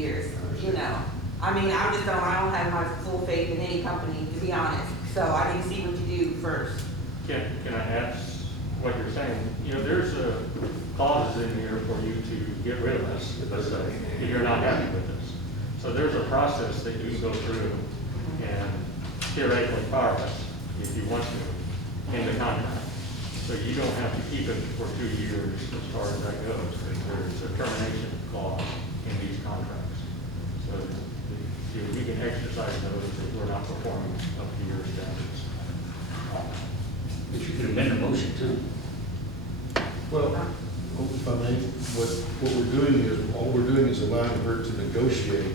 years, you know. I mean, I don't have my full faith in any company, to be honest. So I need to see what you do first. Can I ask what you're saying? You know, there's clauses in here for you to get rid of us, let's say, if you're not happy with us. So there's a process that you can go through and theoretically fire us if you want to in the contract. So you don't have to keep it for 2 years as far as that goes. There's a termination clause in these contracts. So you can exercise those if we're not performing up to your standards. But you could amend the motion too. Well, if I may, what we're doing is, all we're doing is allowing her to negotiate.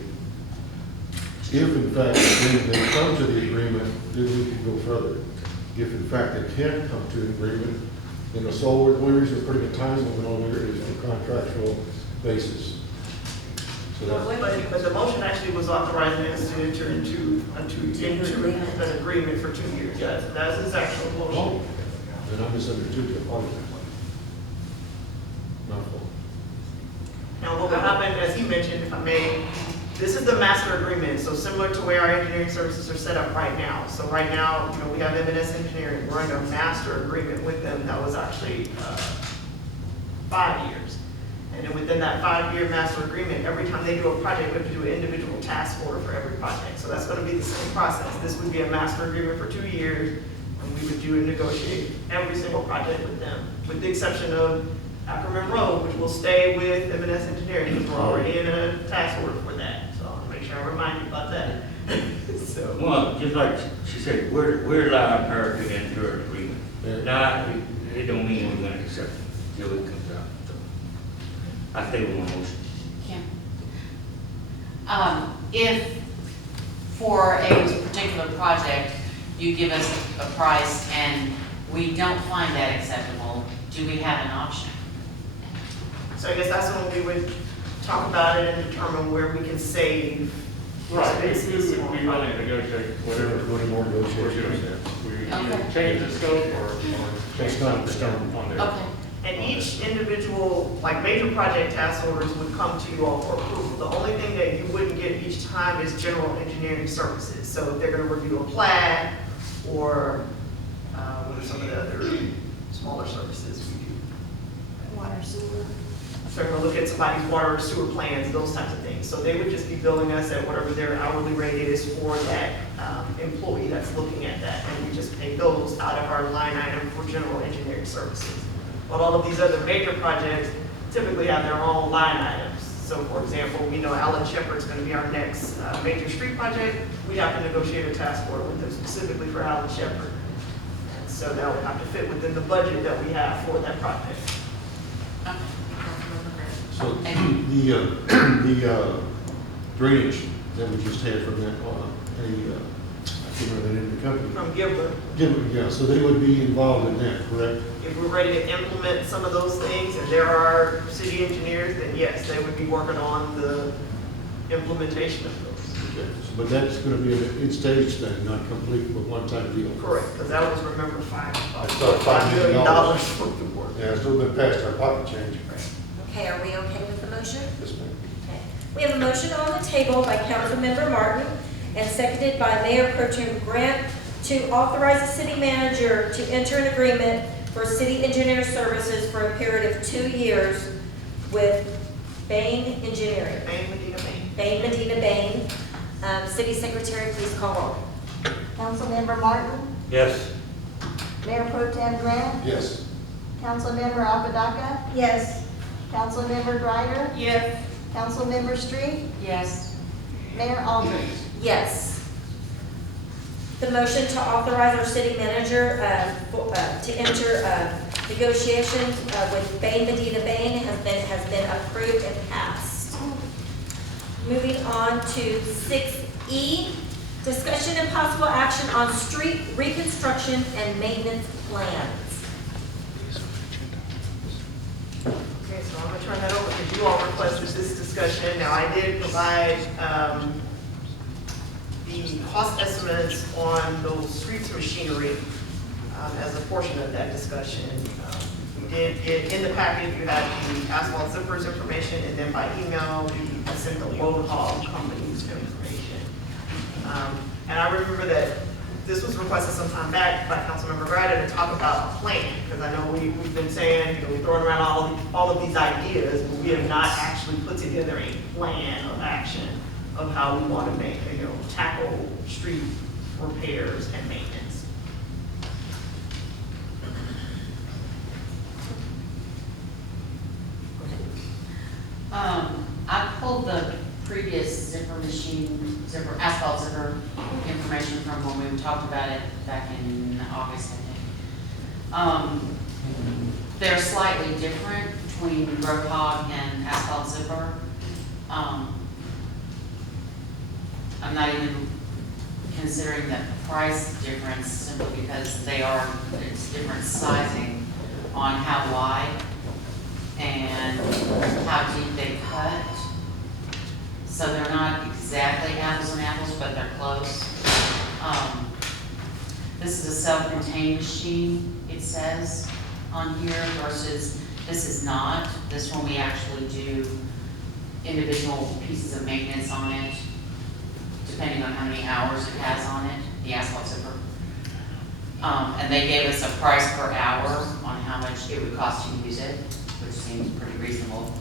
If in fact they come to the agreement, then we can go further. If in fact they can't come to an agreement, then the only reason we're putting a time limit on there is on a contractual basis. So that's, But the motion actually was authorizing us to enter into an agreement for 2 years. Yes, that's his actual motion. oh, then I misunderstood your apologize. Not fault. Now, what will happen, as he mentioned, if I may, this is the master agreement, so similar to where our engineering services are set up right now. So right now, you know, we have M&S Engineering, we're under a master agreement with them that was actually 5 years. And then within that 5-year master agreement, every time they do a project, we have to do an individual task order for every project. So that's going to be the same process. This would be a master agreement for 2 years, and we would do and negotiate every single project with them, with the exception of Ackerman Road, which will stay with M&S Engineering, because we're already in a task order for that. So I'll make sure I remind you about that. So, Well, just like she said, we're allowing her to enter an agreement. Yeah. Now, it don't mean we're gonna accept it till it comes out. So, I stay with my motion. If for a particular project, you give us a price and we don't find that acceptable, do we have an option? so I guess that's when we would talk about it and determine where we can save Right, we expenses. would be willing to negotiate whatever What more we're doing negotiations? there. We either Okay. change the scope or change It's not something on there. Okay. And each individual, like major project task orders would come to you all for approval. The only thing that you wouldn't get each time is general engineering services. So if they're gonna review a plat or, what are some of the other smaller services we do? Water, sewer. If they're gonna look at somebody's water or sewer plans, those types of things. So they would just be billing us at whatever their hourly rate is for that, employee that's looking at that. And we just pay those out of our line item for general engineering services. But all of these other major projects typically have their own line items. So for example, we know Alan Shepherd's gonna be our next major street project. We have to negotiate a task order with them specifically for Alan Shepherd. And so that would have to fit within the budget that we have for that project. Okay. So And- the drainage that we just had from that, I can't remember the name of the company. From Gibler, Yeah, so they would be involved in that, correct? if we're ready to implement some of those things and there are city engineers, then yes, they would be working on the implementation of those. Okay. But that's gonna be in stage then, not complete with one-time deal. Correct, because that was, remember, thought $5 million worth of work. Yeah, it's a little bit past our pocket change. Okay, are we okay with the motion? Yes, ma'am. Okay. We have a motion on the table by Councilmember Martin and seconded by Mayor Pro Tem Grant to authorize the city manager to enter an agreement for city engineer services for a period of 2 years with Bain Engineering. Bain, Medina, Bain. Bain, Medina Bain. City Secretary, please call roll. Councilmember Martin, Yes. Mayor Pro Tem Grant, Yes. Councilmember Apodaca, Yes. Councilmember Griner, Yes. Councilmember Street, Yes. Mayor Aldridge. Yes. The motion to authorize our city manager to enter negotiations with Bain Medina Bain has been approved and passed. Moving on to 6E, discussion and possible action on street reconstruction and maintenance plans. Okay, so I'm gonna turn that over because you all requested this discussion. Now, I did provide, the cost estimates on those streets machinery, as a portion of that discussion. did get, in the packet, you had the asphalt zippers information, and then by email, I sent the load haul company's information. And I remember that this was requested some time back by Councilmember Greider to talk about a plan, because I know we've been saying, we're throwing around all of these ideas, but we have not actually put together a plan of action of how we want to make, tackle street repairs and maintenance. I pulled the previous asphalt zipper information from when we talked about it back in August, I think. They're slightly different between Groundhog and asphalt zipper. I'm not even considering the price difference simply because it's different sizing on how wide and how deep they cut. So they're not exactly apples and apples, but they're close. This is a self-contained machine, it says on here, versus this is not. This one we actually do individual pieces of maintenance on it, depending on how many hours it has on it, the asphalt zipper. And they gave us a price per hour on how much it would cost to use it, which seems pretty reasonable.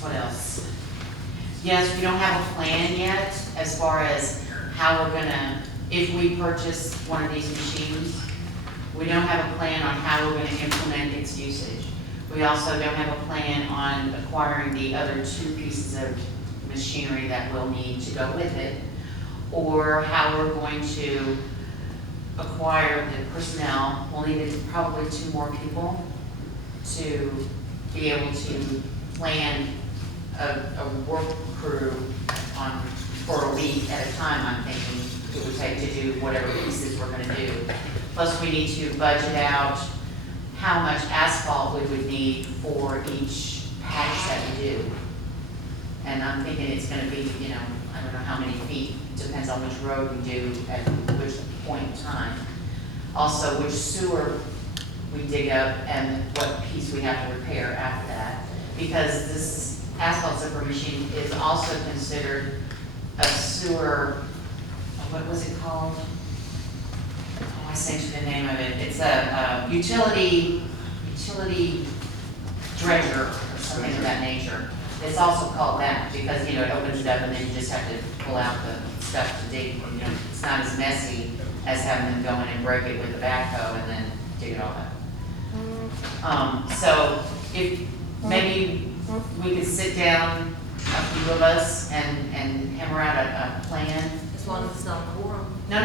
What else? Yes, we don't have a plan yet as far as how we're gonna, if we purchase one of these machines, we don't have a plan on how we're gonna implement its usage. We also don't have a plan on acquiring the other two pieces of machinery that we'll need to go with it, or how we're going to acquire the personnel. We'll need probably 2 more people to be able to plan a work crew for a week at a time, I'm thinking it would take to do whatever pieces we're gonna do. Plus, we need to budget out how much asphalt we would need for each patch that we do. And I'm thinking it's gonna be, I don't know how many feet, depends on which road we do at which point in time. Also, which sewer we dig up and what piece we have to repair after that. Because this asphalt zipper machine is also considered a sewer, what was it called? Oh, I sent you the name of it. It's a utility dredger or something of that nature. It's also called that because, it opens it up and then you just have to pull out the stuff to dig. It's not as messy as having them go in and break it with a backhoe and then dig it all out. So if maybe we could sit down, a few of us, and hammer out a plan. As long as it's not a quorum. No. I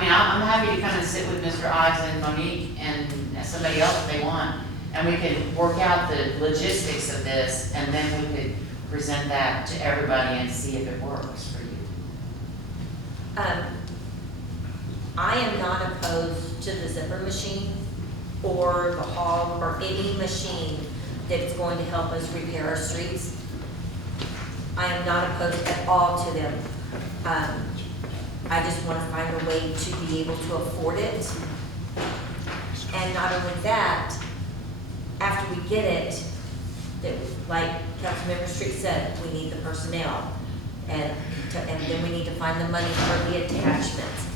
mean, I'm happy to come and sit with Mr. Ives and Monique and somebody else if they want. And we could work out the logistics of this, and then we could present that to everybody and see if it works for you. I am not opposed to the zipper machine or the hog or any machine that's going to help us repair our streets. I am not opposed at all to them. I just want to find a way to be able to afford it. And not only that, after we get it, that, like Councilmember Street said, we need the personnel. And then we need to find the money for the attachments.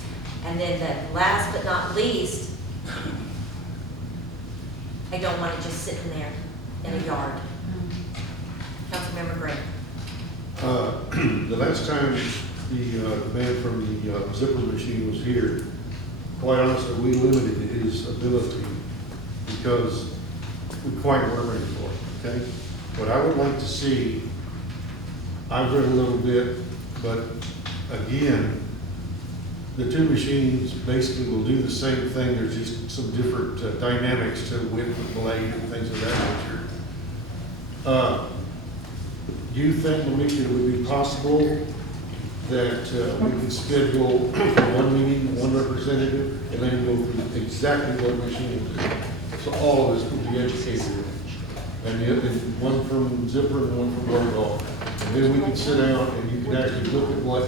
And then the last but not least, I don't want it just sitting there in a yard. Councilmember Gray. The last time the man from the zipper machine was here, quite honestly, we limited his ability because we quite weren't ready for it, okay? What I would like to see, I've read a little bit, but again, the 2 machines basically will do the same thing. There's just some different dynamics to width of blade and things of that nature. Do you think, Monique, it would be possible that we can schedule one meeting, one representative, and then go through exactly what machine it is? So all of us will be educated. And one from zipper and one from roll. And then we can sit down and you can actually look at what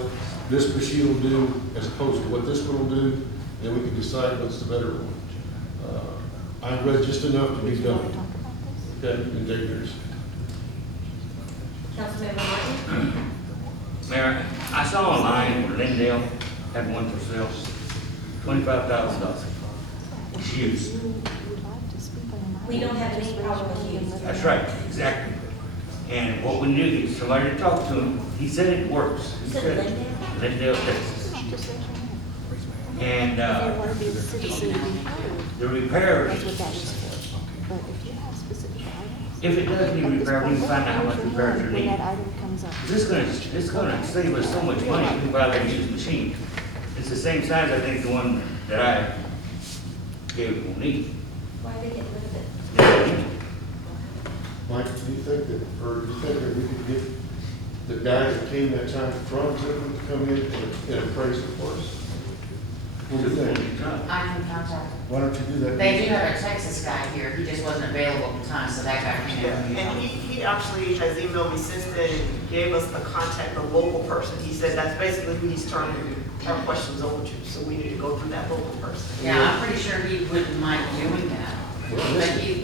this machine will do as opposed to what this one will do, then we can decide what's the better one. I've read just enough to be done, okay, in Dayton. Councilmember Martin? Mayor, I saw online where Lindale had one for sale, $25,000. Shoes. We don't have any problem with you. That's right, exactly. And what we knew, somebody to talk to him, he said it works. He You said Lindale? Lindale, Texas. And, the repairs, if it does need repair, we can find out how much repairs are needed. It's gonna save us so much money if we buy that used machine. It's the same size, I think, the one that I gave will need. Why did they get rid of it? Mike, do you think that we could get the guy that came that time from Zipper to come in and appraise it for us? What do you think? I can contact, Why don't you do that? they do have a Texas guy here, he just wasn't available at the time, so that guy came Yeah, in. and he actually has emailed me since then, and gave us the contact, the local person. He said that's basically who he's turning our questions over to, so we need to go through that local person. Yeah, I'm pretty sure he wouldn't mind doing that. But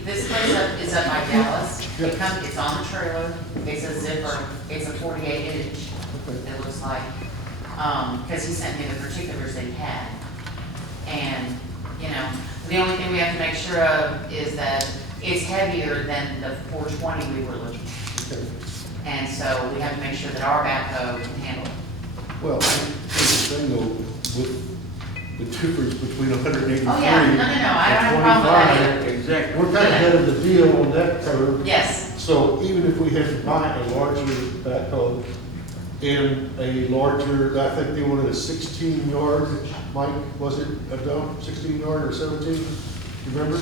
this place is up by Dallas, it's on the trailer, it's a zipper, it's a 48 inch, it looks like. Because he sent me the particulars they had. And, you know, the only thing we have to make sure of is that it's heavier than the 420 we were looking at. Okay. And so we have to make sure that our backhoe can handle it. Well, I think the thing though, with the difference between 183 Oh, yeah, no, I don't have a problem with that either. Exactly. we're kind of ahead of the deal on that curve. Yes, So even if we had to buy a larger backhoe and a larger, I think they wanted a 16 yard, Mike, was it a dump, 16 yard or 17? You remember?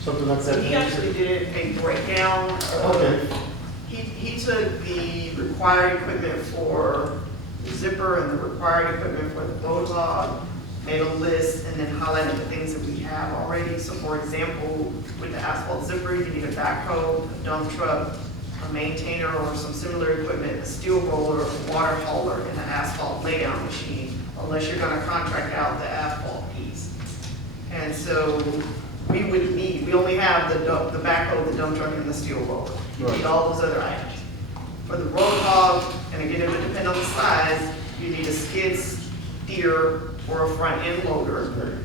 Something like So that. he actually did a breakdown Okay. of, he took the required equipment for the zipper and the required equipment for the blow log, made a list, and then highlighted the things that we have already. So for example, with the asphalt zipper, you need a backhoe, a dump truck, a maintainer or some similar equipment, a steel roller, a water hauler, and an asphalt laydown machine, unless you're gonna contract out the asphalt piece. And so we would need, we only have the backhoe, the dump truck, and the steel roller. You need all those other items. For the road hog, and again, it would depend on the size, you need a skid steer or a front end loader.